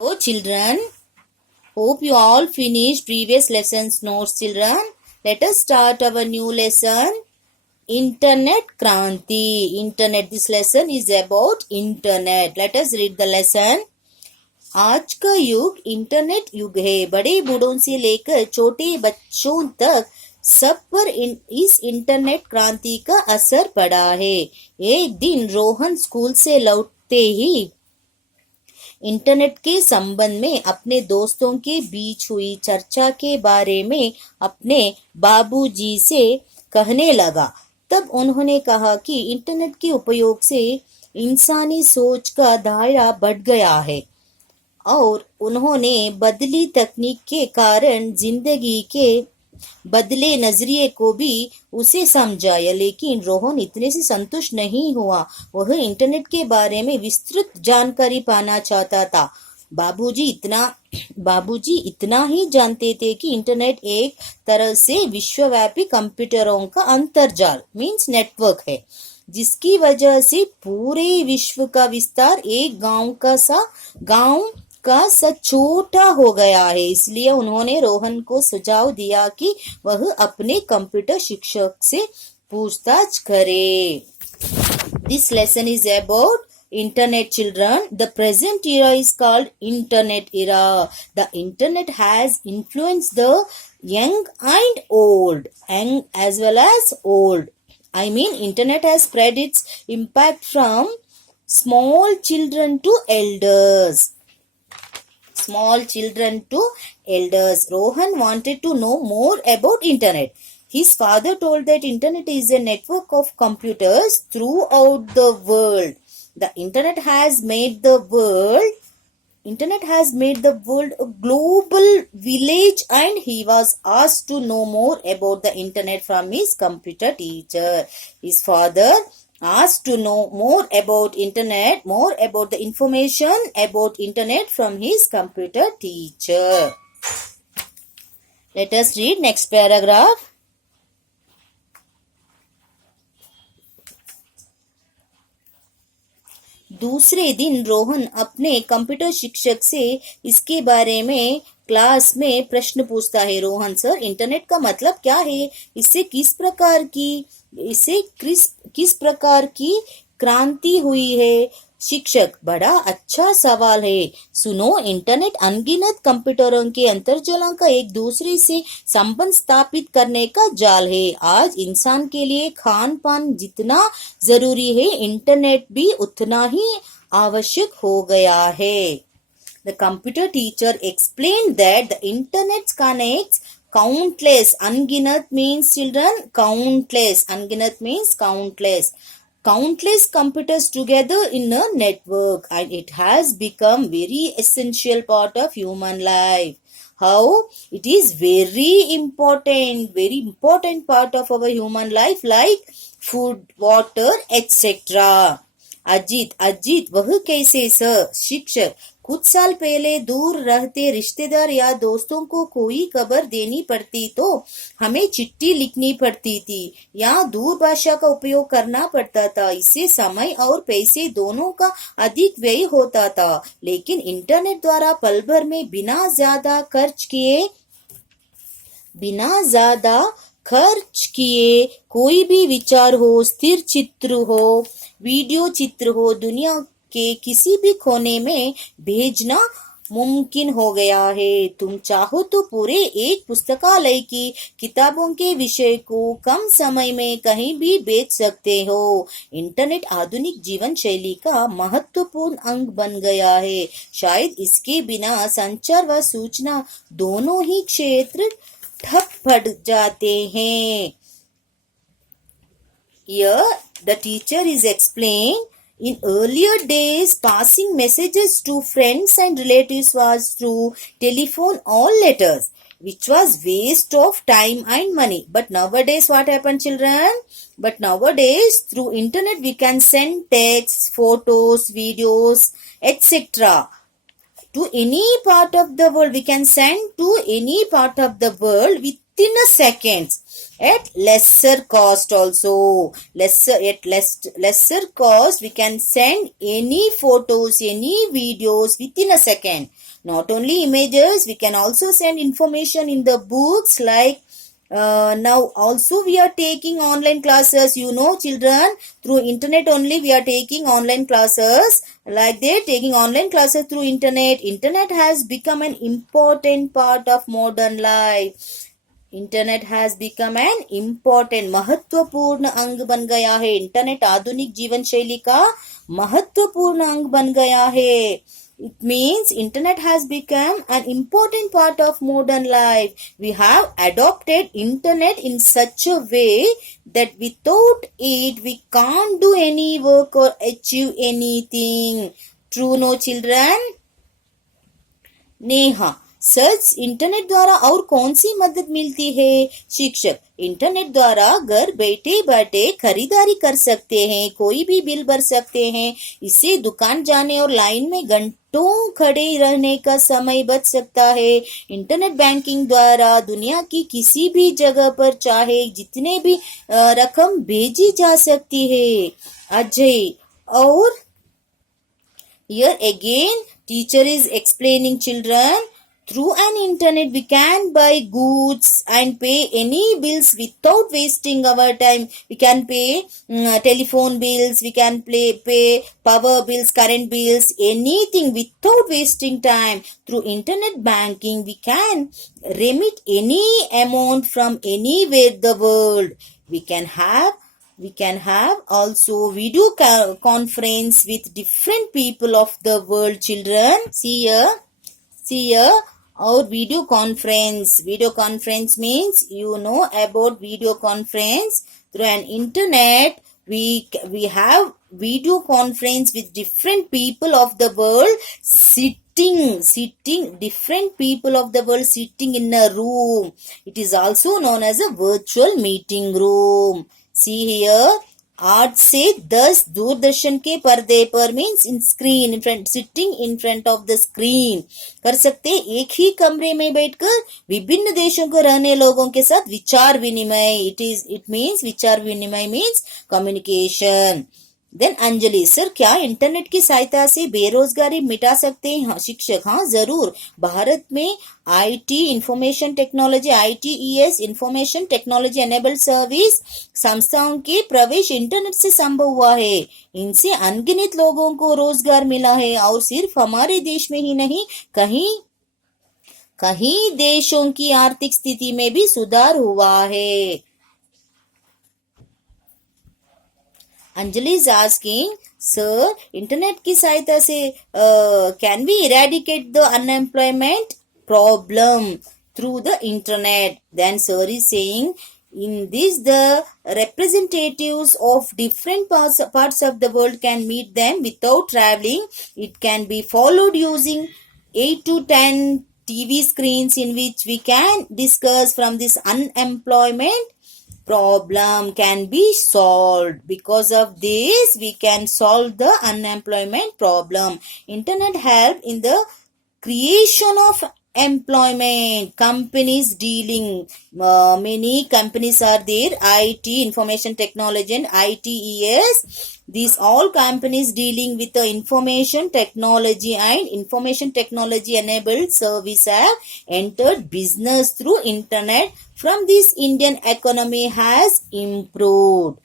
Oh, children, hope you all finished previous lessons notes, children. Let us start our new lesson. Internet Kranti. Internet. This lesson is about internet. Let us read the lesson. आज का युग internet युग है. बड़े बूढ़ों से लेकर छोटे बच्चों तक सब पर इस इंटरनेट क्रांति का असर पड़ा है. एक दिन रोहन स्कूल से लौटते ही इंटरनेट के संबंध में अपने दोस्तों के बीच हुई चर्चा के बारे में अपने बाबूजी से कहने लगा. तब उन्होंने कहा कि इंटरनेट के उपयोग से इंसानी सोच का दायरा बढ़ गया है और उन्होंने बदली तकनीक के कारण जिंदगी के बदले नजरिए को भी उसे समझाया. लेकिन रोहन इतने से संतुष्ट नहीं हुआ. वह इंटरनेट के बारे में विस्तृत जानकारी पाना चाहता था. बाबूजी इतना ही जानते थे कि इंटरनेट एक तरह से विश्वव्यापी कंप्यूटरों का अंतर्जाल मीन्स नेटवर्क है, जिसकी वजह से पूरे विश्व का विस्तार एक गांव का सा छोटा हो गया है. इसलिए उन्होंने रोहन को सुझाव दिया कि वह अपने कंप्यूटर शिक्षक से पूछताछ करे. This lesson is about internet, children. The present era is called internet era. The internet has influenced the young and old, young as well as old. I mean, internet has spread its impact from small children to elders. Rohan wanted to know more about internet. His father told that internet is a network of computers throughout the world. The internet has made the world a global village, and he was asked to know more about the internet from his computer teacher. His father asked to know more about the information about internet from his computer teacher. Let us read next paragraph. दूसरे दिन रोहन अपने computer शिक्षक से इसके बारे में class में प्रश्न पूछता है. रोहन सर, इंटरनेट का मतलब क्या है? इससे किस प्रकार की क्रांति हुई है? शिक्षक, बड़ा अच्छा सवाल है. सुनो, इंटरनेट अनगिनत कंप्यूटरों के अंतर्जालों का एक दूसरे से संबंध स्थापित करने का जाल है. आज इंसान के लिए खान पान जितना जरूरी है, इंटरनेट भी उतना ही आवश्यक हो गया है. The computer teacher explained that the internet connects countless. Unginat means, children, countless. Unginat means countless. Countless computers together in a network, and it has become very essential part of human life. How? It is very important part of our human life, like food, water, etc. Ajit, वह कैसे sir? शिक्षक, कुछ साल पहले दूर रहते रिश्तेदार या दोस्तों को कोई खबर देनी पड़ती तो हमें चिट्ठी लिखनी पड़ती थी या दूर भाषा का उपयोग करना पड़ता था. इससे समय और पैसे दोनों का अधिक व्यय होता था. लेकिन इंटरनेट द्वारा पल भर में बिना ज्यादा खर्च किए कोई भी विचार हो, स्थिर चित्र हो, वीडियो चित्र हो, दुनिया के किसी भी कोने में भेजना मुमकिन हो गया है. तुम चाहो तो पूरे एक पुस्तकालय की किताबों के विषय को कम समय में कहीं भी बेच सकते हो. इंटरनेट आधुनिक जीवन शैली का महत्वपूर्ण अंग बन गया है. शायद इसके बिना संचार व सूचना दोनों ही क्षेत्र ठप पड़ जाते हैं. Here the teacher is explained, in earlier days passing messages to friends and relatives was through telephone or letters, which was waste of time and money. But nowadays what happened, children? But nowadays through internet we can send texts, photos, videos, etc. to any part of the world. We can send to any part of the world within a seconds at lesser cost also. Lesser cost we can send any photos, any videos within a second. Not only images, we can also send information in the books like now also we are taking online classes, children, through internet only we are taking online classes, like they're taking online classes through internet has become an important part of modern life. Internet has become an important महत्वपूर्ण अंग बन गया है. Internet आधुनिक जीवन शैली का महत्वपूर्ण अंग बन गया है. It means internet has become an important part of modern life. We have adopted internet in such a way that without it we can't do any work or achieve anything. True, no children? Neha, सच internet द्वारा और कौन सी मदद मिलती है? शिक्षक, internet द्वारा घर बैठे बैठे खरीदारी कर सकते हैं, कोई भी बिल भर सकते हैं. इससे दुकान जाने और लाइन में घंटों खड़े रहने का समय बच सकता है. इंटरनेट बैंकिंग द्वारा दुनिया की किसी भी जगह पर चाहे जितने भी रकम भेजी जा सकती है. अजय, और here again teacher is explaining children, through an internet we can buy goods and pay any bills without wasting our time. We can pay telephone bills, we can pay power bills, current bills, anything without wasting time. Through internet banking we can remit any amount from anywhere in the world. We can have also video conference with different people of the world. Children, see here our video conference. Video conference means about video conference through an internet. We have video conference with different people of the world sitting different people of the world sitting in a room. It is also known as a virtual meeting room. See here, 8 से 10 दूरदर्शन के पर्दे पर means in screen in front, sitting in front of the screen कर सकते. एक ही कमरे में बैठकर विभिन्न देशों को रहने लोगों के साथ विचार विनिमय. इट मीन्स विचार विनिमय means communication. Then Anjali, sir क्या इंटरनेट की सहायता से बेरोजगारी मिटा सकते हैं? हाँ शिक्षक, हाँ जरूर. भारत में IT information technology ITES information technology enabled service संस्थाओं के प्रवेश इंटरनेट से संभव हुआ है. इनसे अनगिनत लोगों को रोजगार मिला है और सिर्फ हमारे देश में ही नहीं, कहीं देशों की आर्थिक स्थिति में भी सुधार हुआ है. Anjali is asking, sir, internet की सहायता से can we eradicate the unemployment problem through the internet? Then sir is saying, in this the representatives of different parts of the world can meet them without traveling. It can be followed using 8 to 10 TV screens in which we can discuss from this unemployment problem can be solved. Because of this we can solve the unemployment problem. Internet help in the creation of employment. Companies dealing, many companies are there, IT information technology and ITES. These all companies dealing with the information technology and information technology enabled service have entered business through internet. From this Indian economy has improved.